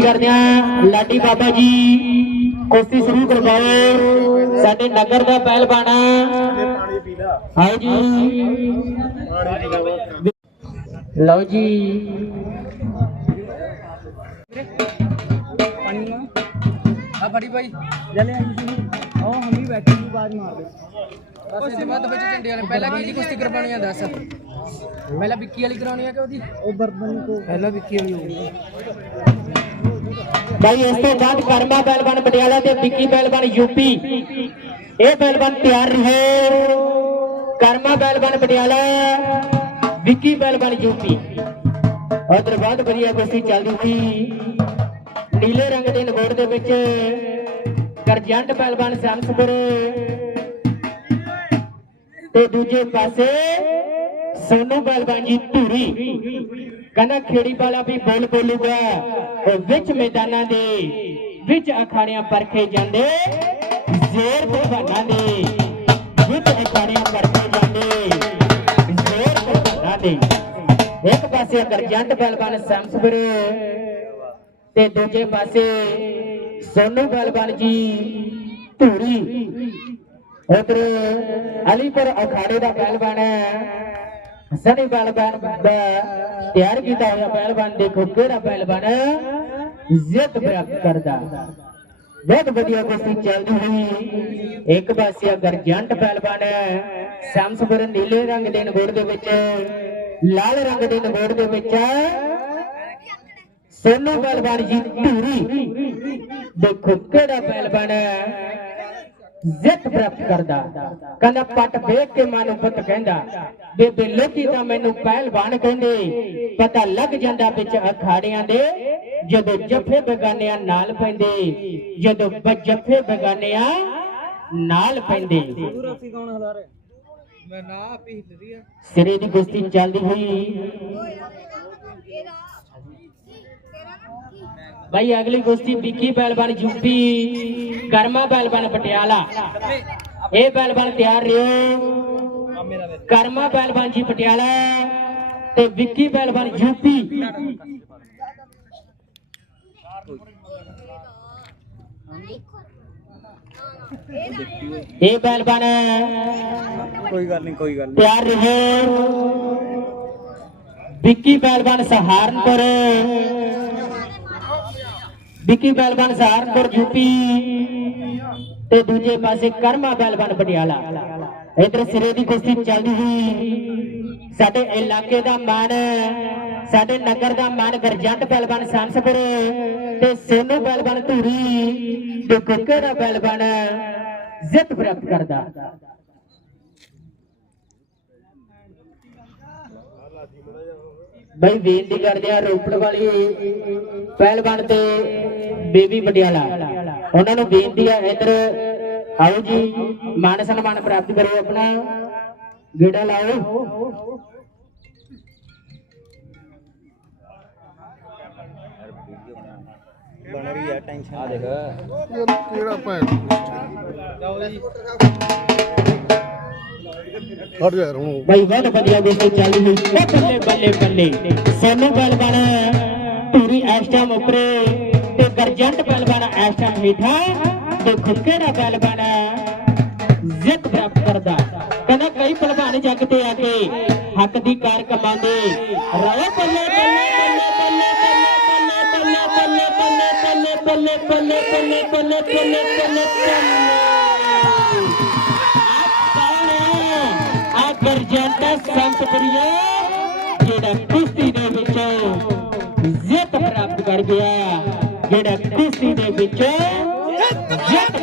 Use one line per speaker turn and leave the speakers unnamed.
ਕਰਦੇ ਹਾਂ ਲਾਡੀ ਬਾਬਾ ਜੀ ਕੁਸ਼ਤੀ ਸ਼ੁਰੂ ਕਰਵਾਓ ਸਾਡੇ ਨਗਰ ਦਾ ਪਹਿਲਵਾਨ ਆਓ ਜੀ। ਲਓ ਜੀ।
ਪਾਣੀ ਨਾ ਆ ਫੜੀ ਭਾਈ ਜਲੇ ਆਈ ਸੀ। ਉਹ ਹਮੀ ਬੈਠੀ ਨੂੰ ਬਾਜ ਮਾਰ ਦੇ ਬਸ ਇਹਦੇ ਬਾਅਦ ਵਿੱਚ ਝੰਡੇ ਵਾਲੇ ਪਹਿਲਾਂ ਕੀ ਕੁਸ਼ਤੀ ਕਰਵਾਉਣੀ ਆ ਦੱਸ। ਪਹਿਲਾਂ ਵਿੱਕੀ ਵਾਲੀ ਕਰਾਉਣੀ ਆ ਕਿ ਉਹਦੀ? ਉਹ ਬਰਦਨ ਕੋ। ਪਹਿਲਾਂ ਵਿੱਕੀ ਵਾਲੀ ਹੋਊਗੀ
ਭਾਈ ਇਸ ਤੋਂ ਬਾਅਦ ਕਰਮਾ ਪਹਿਲਵਾਨ ਪਟਿਆਲਾ ਤੇ ਵਿੱਕੀ ਪਹਿਲਵਾਨ ਯੂਪੀ। ਇਹ ਪਹਿਲਵਾਨ ਤਿਆਰ ਰਹੇ। ਕਰਮਾ ਪਹਿਲਵਾਨ ਪਟਿਆਲਾ ਵਿੱਕੀ ਪਹਿਲਵਾਨ ਯੂਪੀ। ਉਧਰ ਬਹੁਤ ਵਧੀਆ ਕੁਸ਼ਤੀ ਚੱਲਦੀ ਸੀ। ਨੀਲੇ ਰੰਗ ਦੇ ਨਗੋੜ ਦੇ ਵਿੱਚ ਗਰਜੰਟ ਪਹਿਲਵਾਨ ਸੰਸਪੁਰ। ਤੇ ਦੂਜੇ ਪਾਸੇ ਸੋਨੂ ਬਲਵਾਨ ਜੀ ਧੂਰੀ। ਕਹਿੰਦਾ ਖੇੜੀ ਵਾਲਾ ਵੀ ਬੋਲ ਬੋਲੂਗਾ। ਉਹ ਵਿੱਚ ਮੈਦਾਨਾਂ ਦੇ, ਵਿੱਚ ਅਖਾੜਿਆਂ ਪਰਖੇ ਜਾਂਦੇ, ਜ਼ੇਰ ਪਹਿਲਵਾਨਾਂ ਦੇ, ਵਿੱਚ ਅਖਾੜਿਆਂ ਪਰਖੇ ਜਾਂਦੇ, ਜ਼ੇਰ ਪਹਿਲਵਾਨਾਂ ਦੇ। ਇੱਕ ਪਾਸੇ ਗਰਜੰਟ ਪਹਿਲਵਾਨ ਸੰਸਪੁਰ ਤੇ ਦੂਜੇ ਪਾਸੇ ਸੋਨੂ ਬਲਵਾਨ ਜੀ ਧੂਰੀ। ਉਧਰ ਅਲੀਪੁਰ ਅਖਾੜੇ ਦਾ ਪਹਿਲਵਾਨ ਸਨੀ ਪਹਿਲਵਾਨ ਤਿਆਰ ਕੀਤਾ ਹੋਇਆ ਪਹਿਲਵਾਨ ਦੇਖੋ ਕਿਹੜਾ ਪਹਿਲਵਾਨ ਜਿੱਤ ਪ੍ਰਾਪਤ ਕਰਦਾ। ਬਹੁਤ ਵਧੀਆ ਕੁਸ਼ਤੀ ਚੱਲਦੀ ਹੋਈ। ਇੱਕ ਪਾਸੇ ਗਰਜੰਟ ਪਹਿਲਵਾਨ ਸ਼ਮਸਪੁਰ ਨੀਲੇ ਰੰਗ ਦੇ ਨਗੋੜ ਦੇ ਵਿੱਚ। ਲਾਲ ਰੰਗ ਦੇ ਨਗੋੜ ਦੇ ਵਿੱਚ। ਸੋਨੂ ਪਹਿਲਵਾਨ ਜੀ ਧੂਰੀ। ਦੇਖੋ ਕਿਹੜਾ ਪਹਿਲਵਾਨ ਜਿੱਤ ਪ੍ਰਾਪਤ ਕਰਦਾ। ਕਹਿੰਦਾ ਪੱਟ ਵੇਖ ਕੇ ਮਨ ਪੁੱਤ ਕਹਿੰਦਾ ਬੇਬੇ ਲੋਕੀ ਤਾਂ ਮੈਨੂੰ ਪਹਿਲਵਾਨ ਕਹਿੰਦੇ। ਪਤਾ ਲੱਗ ਜਾਂਦਾ ਵਿੱਚ ਅਖਾੜਿਆਂ ਦੇ ਜਦੋਂ ਜੱਫੇ ਬਗਾਨਿਆਂ ਨਾਲ ਪੈਂਦੇ ਜਦੋਂ ਜੱਫੇ ਬਗਾਨਿਆਂ ਨਾਲ ਪੈਂਦੇ। ਸਿਰੇ ਦੀ ਕੁਸ਼ਤੀ ਚੱਲਦੀ ਹੋਈ। भाई अगली कुश्ती बिक्की पहलवान यूपी कर्मा पहलवान पटियाला ये पहलवान तैयार रहो कर्मा पहलवान जी पटियाला ते विक्की पहलवान यूपी ये पहलवान
कोई गल नहीं कोई गल
नहीं तैयार रहो विक्की पहलवान सहारनपुर ਵਿੱਕੀ ਪਹਿਲਵਾਨ ਸਹਾਰਨਪੁਰ ਯੂਪੀ ਤੇ ਦੂਜੇ ਪਾਸੇ ਕਰਮਾ ਪਹਿਲਵਾਨ ਪਟਿਆਲਾ। ਇਧਰ ਸਿਰੇ ਦੀ ਕੁਸ਼ਤੀ ਚੱਲਦੀ ਹੋਈ। ਸਾਡੇ ਇਲਾਕੇ ਦਾ ਮਾਣ, ਸਾਡੇ ਨਗਰ ਦਾ ਮਾਣ, ਗਰਜੰਟ ਪਹਿਲਵਾਨ ਸੰਸਪੁਰ ਤੇ ਸੋਨੂ ਪਹਿਲਵਾਨ ਧੂਰੀ ਤੇ ਕੁੱਕੇ ਦਾ ਪਹਿਲਵਾਨ ਜਿੱਤ ਪ੍ਰਾਪਤ ਕਰਦਾ। ਬਈ ਬੇਨਤੀ ਕਰਦੇ ਆ ਰੋਪੜ ਵਾਲੀ ਪਹਿਲਵਾਨ ਤੇ ਬੇਬੀ ਪਟਿਆਲਾ। ਉਹਨਾਂ ਨੂੰ ਬੇਨਤੀ ਆ ਇੱਧਰ ਆਓ ਜੀ ਮਾਨ ਸਨਮਾਨ ਪ੍ਰਾਪਤ ਕਰੋ ਆਪਣਾ। ਗੇੜਾ ਲਾਓ।
ਬਣ ਰਹੀ ਆ ਟੈਨਸ਼ਨ ਆ ਦੇਖ।
ਕਿਹੜਾ ਭੈਣ ਹਟ ਜਾ ਹੁਣ
ਬਈ ਬਹੁਤ ਵਧੀਆ ਦੋਸਤੋ ਚੱਲੀ ਹੋਈ ਉਹ ਬੱਲੇ ਬੱਲੇ ਬੱਲੇ ਸੋਨੂ ਪਹਿਲਵਾਨ ਧੂਰੀ ਇਸ ਟਾਈਮ ਉੱਪਰੇ ਤੇ ਗਰਜੰਟ ਪਹਿਲਵਾਨ ਇਸ ਟਾਈਮ ਹੇਠਾਂ ਤੇ ਖੁੱਕੇ ਦਾ ਪਹਿਲਵਾਨ ਜਿੱਤ ਪ੍ਰਾਪਤ ਕਰਦਾ ਕਹਿੰਦਾ ਕਈ ਪਹਿਲਵਾਨ ਜੱਗ ਤੇ ਆ ਕੇ ਹੱਕ ਦੀ ਕਾਰ ਕਮਾਉਂਦੇ ਰਾਏ ਬੱਲੇ ਬੱਲੇ ਬੱਲੇ ਬੱਲੇ ਬੱਲੇ ਬੱਲੇ ਬੱਲੇ ਬੱਲੇ ਬੱਲੇ ਬੱਲੇ ਬੱਲੇ ਬੱਲੇ ਬੱਲੇ ਬੱਲੇ ਆ ਗਰਜੰਟਾ ਸੰਤਪੁਰੀਆ ਜਿਹੜਾ ਕੁਸ਼ਤੀ ਦੇ ਵਿੱਚ ਜਿੱਤ ਪ੍ਰਾਪਤ ਕਰ ਗਿਆ, ਜਿਹੜਾ ਕੁਸ਼ਤੀ ਦੇ ਵਿੱਚ ਜਿੱਤ